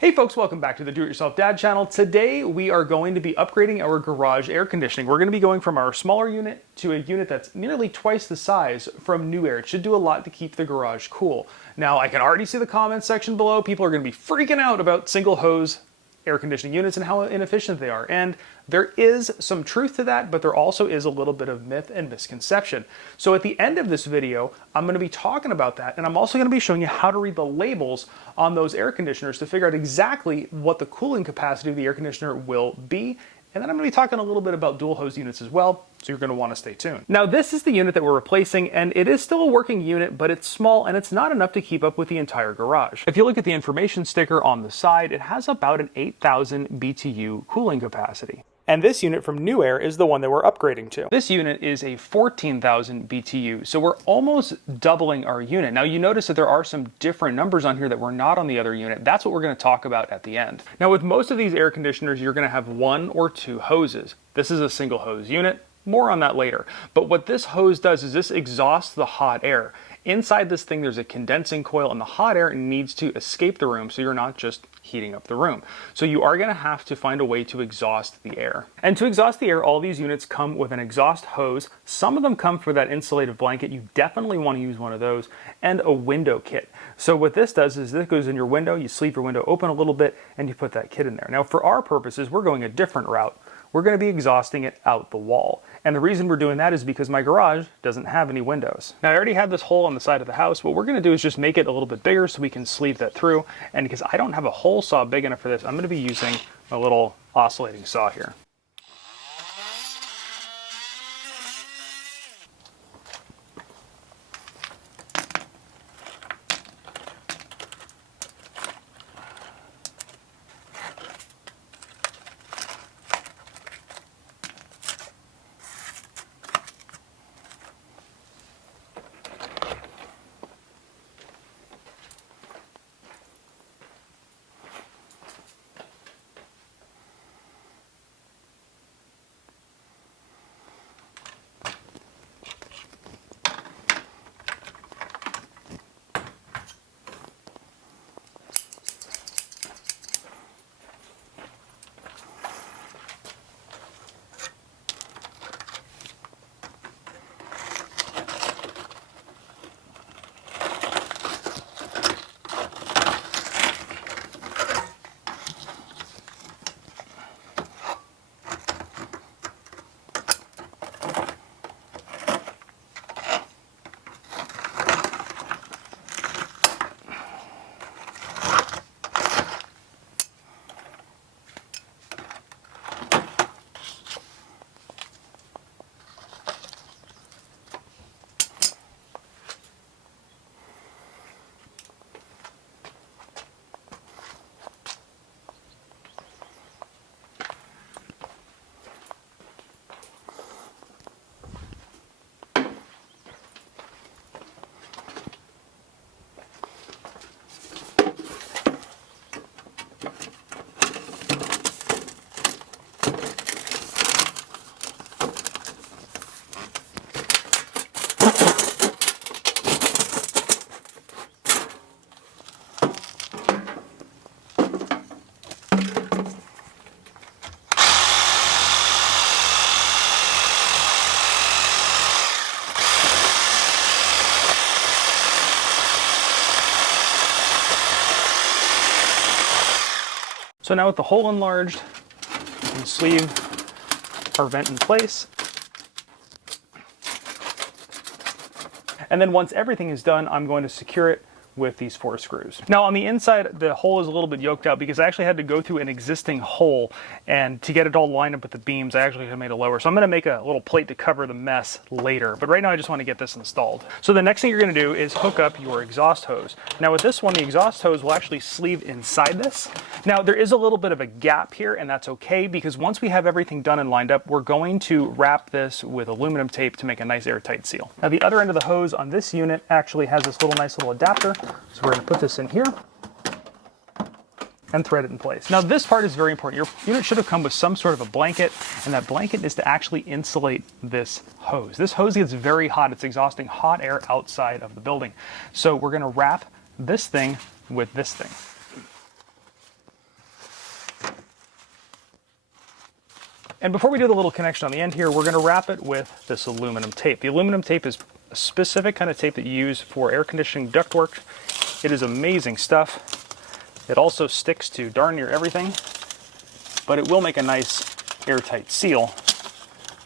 Hey folks, welcome back to the Do-It-Yourself Dad channel. Today we are going to be upgrading our garage air conditioning. We're going to be going from our smaller unit to a unit that's nearly twice the size from Newair. It should do a lot to keep the garage cool. Now I can already see the comments section below. People are going to be freaking out about single hose air conditioning units and how inefficient they are. And there is some truth to that, but there also is a little bit of myth and misconception. So at the end of this video, I'm going to be talking about that, and I'm also going to be showing you how to read the labels on those air conditioners to figure out exactly what the cooling capacity of the air conditioner will be. And then I'm going to be talking a little bit about dual hose units as well, so you're going to want to stay tuned. Now this is the unit that we're replacing, and it is still a working unit, but it's small and it's not enough to keep up with the entire garage. If you look at the information sticker on the side, it has about an 8,000 BTU cooling capacity. And this unit from Newair is the one that we're upgrading to. This unit is a 14,000 BTU, so we're almost doubling our unit. Now you notice that there are some different numbers on here that were not on the other unit. That's what we're going to talk about at the end. Now with most of these air conditioners, you're going to have one or two hoses. This is a single hose unit. More on that later. But what this hose does is this exhausts the hot air. Inside this thing, there's a condensing coil, and the hot air needs to escape the room, so you're not just heating up the room. So you are going to have to find a way to exhaust the air. And to exhaust the air, all these units come with an exhaust hose. Some of them come for that insulative blanket. You definitely want to use one of those, and a window kit. So what this does is this goes in your window, you sleeve your window open a little bit, and you put that kit in there. Now for our purposes, we're going a different route. We're going to be exhausting it out the wall. And the reason we're doing that is because my garage doesn't have any windows. Now I already had this hole on the side of the house. What we're going to do is just make it a little bit bigger so we can sleeve that through. And because I don't have a hole saw big enough for this, I'm going to be using a little oscillating saw here. So now with the hole enlarged, we can sleeve our vent in place. And then once everything is done, I'm going to secure it with these 4 screws. Now on the inside, the hole is a little bit yoked out because I actually had to go through an existing hole, and to get it all lined up with the beams, I actually made it lower. So I'm gonna make a little plate to cover the mess later, but right now I just wanna get this installed. So the next thing you're gonna do is hook up your exhaust hose. Now with this one, the exhaust hose will actually sleeve inside this. Now there is a little bit of a gap here, and that's okay, because once we have everything done and lined up, we're going to wrap this with aluminum tape to make a nice airtight seal. Now the other end of the hose on this unit actually has this nice little adapter. So we're going to put this in here and thread it in place. Now this part is very important. Your unit should have come with some sort of a blanket, and that blanket is to actually insulate this hose. This hose gets very hot. It's exhausting hot air outside of the building. So we're going to wrap this thing with this thing. And before we do the little connection on the end here, we're going to wrap it with this aluminum tape. The aluminum tape is a specific kind of tape that you use for air conditioning ductwork. It is amazing stuff. It also sticks to darn near everything, but it will make a nice airtight seal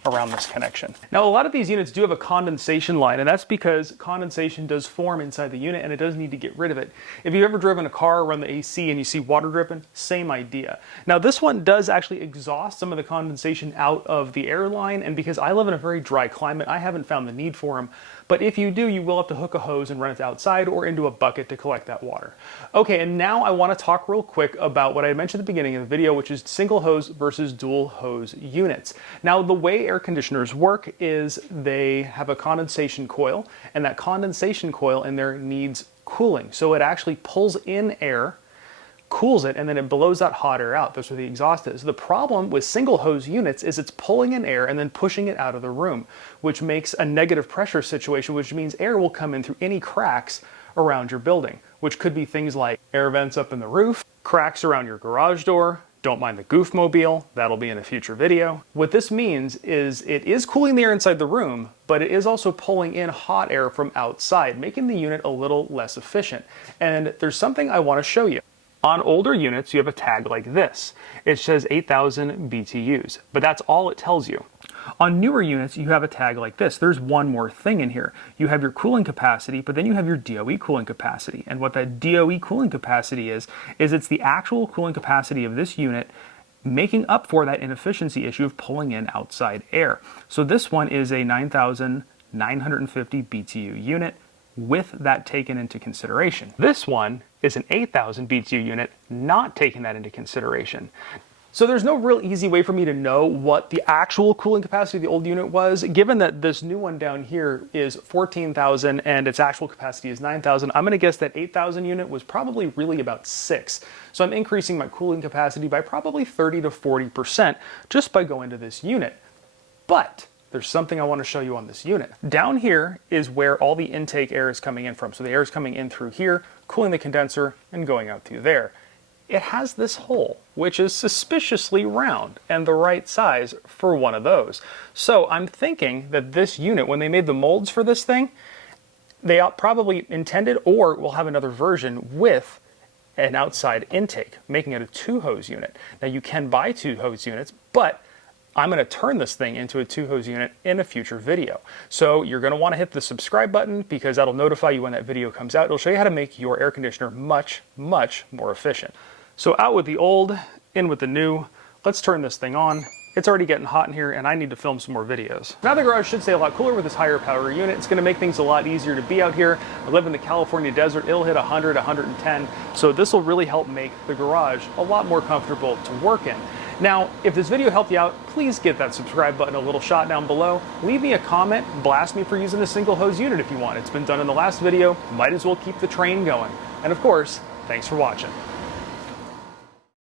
around this connection. Now, a lot of these units do have a condensation line, and that's because condensation does form inside the unit and it does need to get rid of it. If you've ever driven a car, run the AC, and you see water dripping, same idea. Now, this one does actually exhaust some of the condensation out of the air line, and because I live in a very dry climate, I haven't found the need for them. But if you do, you will have to hook a hose and run it outside or into a bucket to collect that water. Okay, and now I want to talk real quick about what I mentioned at the beginning of the video, which is single hose versus dual hose units. Now, the way air conditioners work is they have a condensation coil, and that condensation coil in there needs cooling. So it actually pulls in air, cools it, and then it blows that hot air out. That's where the exhaust is. The problem with single hose units is it's pulling in air and then pushing it out of the room, which makes a negative pressure situation, which means air will come in through any cracks around your building, which could be things like air vents up in the roof, cracks around your garage door. Don't mind the goofmobile, that'll be in a future video. What this means is it is cooling the air inside the room, but it is also pulling in hot air from outside, making the unit a little less efficient. And there's something I want to show you. On older units, you have a tag like this. It says 8,000 BTUs, but that's all it tells you. On newer units, you have a tag like this. There's one more thing in here. You have your cooling capacity, but then you have your DOE cooling capacity. And what that DOE cooling capacity is it's the actual cooling capacity of this unit making up for that inefficiency issue of pulling in outside air. So this one is a 9,950 BTU unit with that taken into consideration. This one is an 8,000 BTU unit, not taking that into consideration. So there's no real easy way for me to know what the actual cooling capacity of the old unit was. Given that this new one down here is 14,000 and its actual capacity is 9,000, I'm gonna guess that 8,000 unit was probably really about 6. So I'm increasing my cooling capacity by probably 30 to 40% just by going to this unit. But there's something I want to show you on this unit. Down here is where all the intake air is coming in from. So the air is coming in through here, cooling the condenser, and going out through there. It has this hole, which is suspiciously round and the right size for one of those. So I'm thinking that this unit, when they made the molds for this thing, they probably intended, or will have another version with an outside intake, making it a 2-hose unit. Now you can buy 2-hose units, but I'm going to turn this thing into a 2-hose unit in a future video. So you're going to want to hit the subscribe button because that'll notify you when that video comes out. It'll show you how to make your air conditioner much, much more efficient. So out with the old, in with the new. Let's turn this thing on. It's already getting hot in here and I need to film some more videos. Now the garage should stay a lot cooler with this higher power unit. It's going to make things a lot easier to be out here. I live in the California desert. It'll hit 100, 110. So this will really help make the garage a lot more comfortable to work in. Now, if this video helped you out, please give that subscribe button a little shot down below. Leave me a comment, blast me for using a single hose unit if you want. It's been done in the last video. Might as well keep the train going. And of course, thanks for watching.